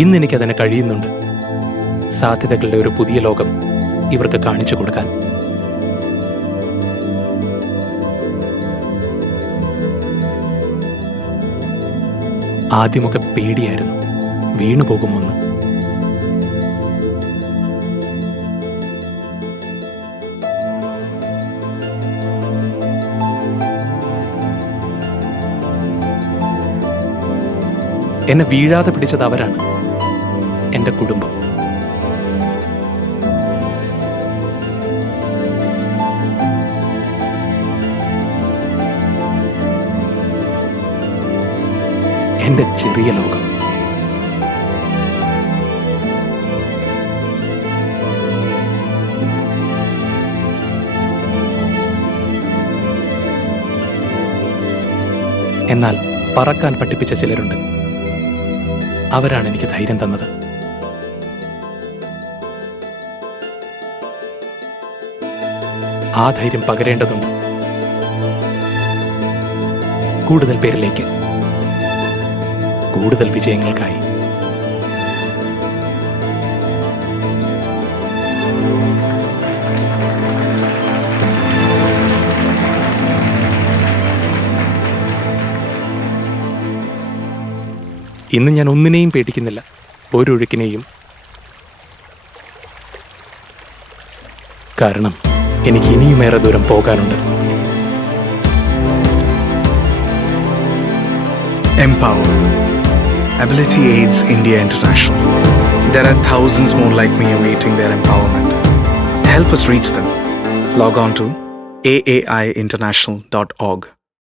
ഇന്നെനിക്കതിന് കഴിയുന്നുണ്ട്. സാധ്യതകളുടെ ഒരു പുതിയ ലോകം ഇവർക്ക് കാണിച്ചു കൊടുക്കാൻ. ആദ്യമൊക്കെ പേടിയായിരുന്നു, വീണു പോകുമോന്ന്. എന്നെ വീഴാതെ പിടിച്ചത് അവരാണ്, എൻ്റെ കുടുംബം. എൻ്റെ ചെറിയ ലോകം. എന്നാൽ പറക്കാൻ പഠിപ്പിച്ച ചിലരുണ്ട്. അവരാണ് എനിക്ക് ധൈര്യം തന്നത്. ആ ധൈര്യം പകരേണ്ടതുണ്ട് കൂടുതൽ പേരിലേക്ക്, കൂടുതൽ വിജയങ്ങൾക്കായി. ഇന്ന് ഞാൻ ഒന്നിനെയും പേടിക്കുന്നില്ല, ഒരൊഴുക്കിനെയും. കാരണം എനിക്ക് ഇനിയുമേറെ ദൂരം പോകാനുണ്ട്. Empower. Ability aids India International. There are thousands more like me awaiting their empowerment. Help us reach them. Log on to aaiinternational.org.